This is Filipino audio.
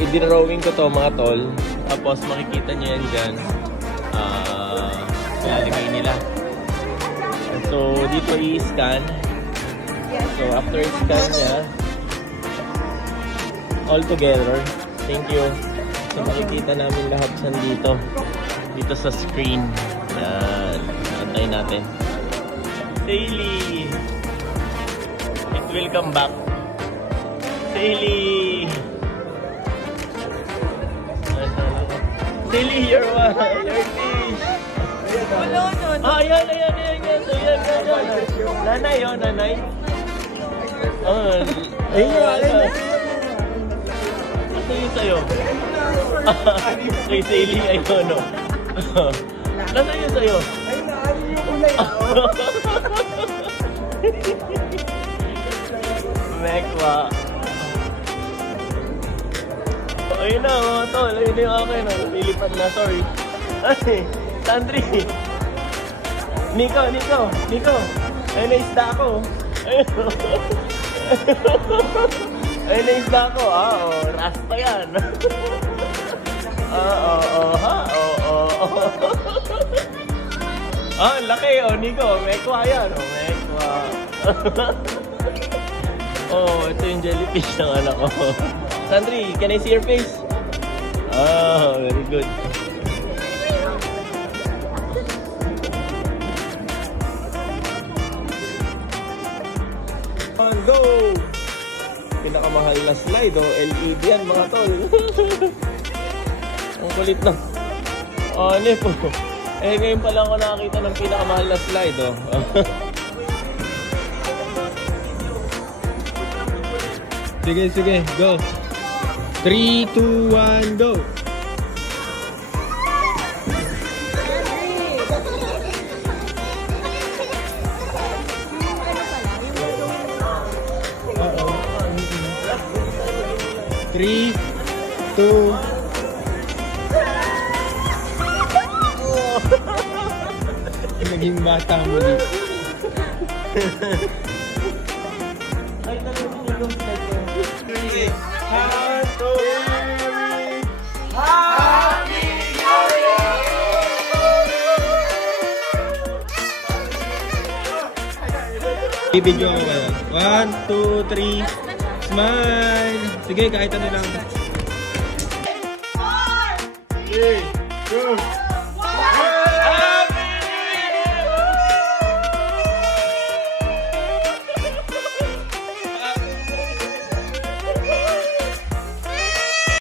i-drawing ko to mga tol. Tapos makikita nyo yan dyan. Ilalagay nila. So, dito i-scan. So, after i-scan niya, all together. Thank you. So, makikita namin lahat yan dito. Dito sa screen. Yan. Antayin natin. Saily! It will come back. Saily! Saily, you're fish! Ah, ayan. So, yan. Nanay, nanay. Ayun. Ito yung sa'yo. Kay Saily, ayun, no? Nasaan yung sa'yo? Ayun na, ayun yung kulay. Mekwa. Ayun na, mga tol. Ayun yung akin. Lilipad na, sorry. Ay, Sandri. Nico. Ayun na isda ako. Ayun na isda ako. Rasta yan. Laki. Nico. Mekwa yan. Mekwa. Ito yung jellyfish ng anak ko. Sandri, can I see your face? Very good. Go! Pinakamahal na slide, LED yan mga tol. Ang kulit na. Ano po? Ngayon pa lang ako nakakita ng pinakamahal na slide, Sige, go. 3, 2, 1, go. Three, two. Naging bata mo ni. Ay, talagang yung slide ko. Happy New Year! I-video ako kayo. 1, 2, 3. Smile! Sige, kahit ano lang. 4, 3, 2, 1!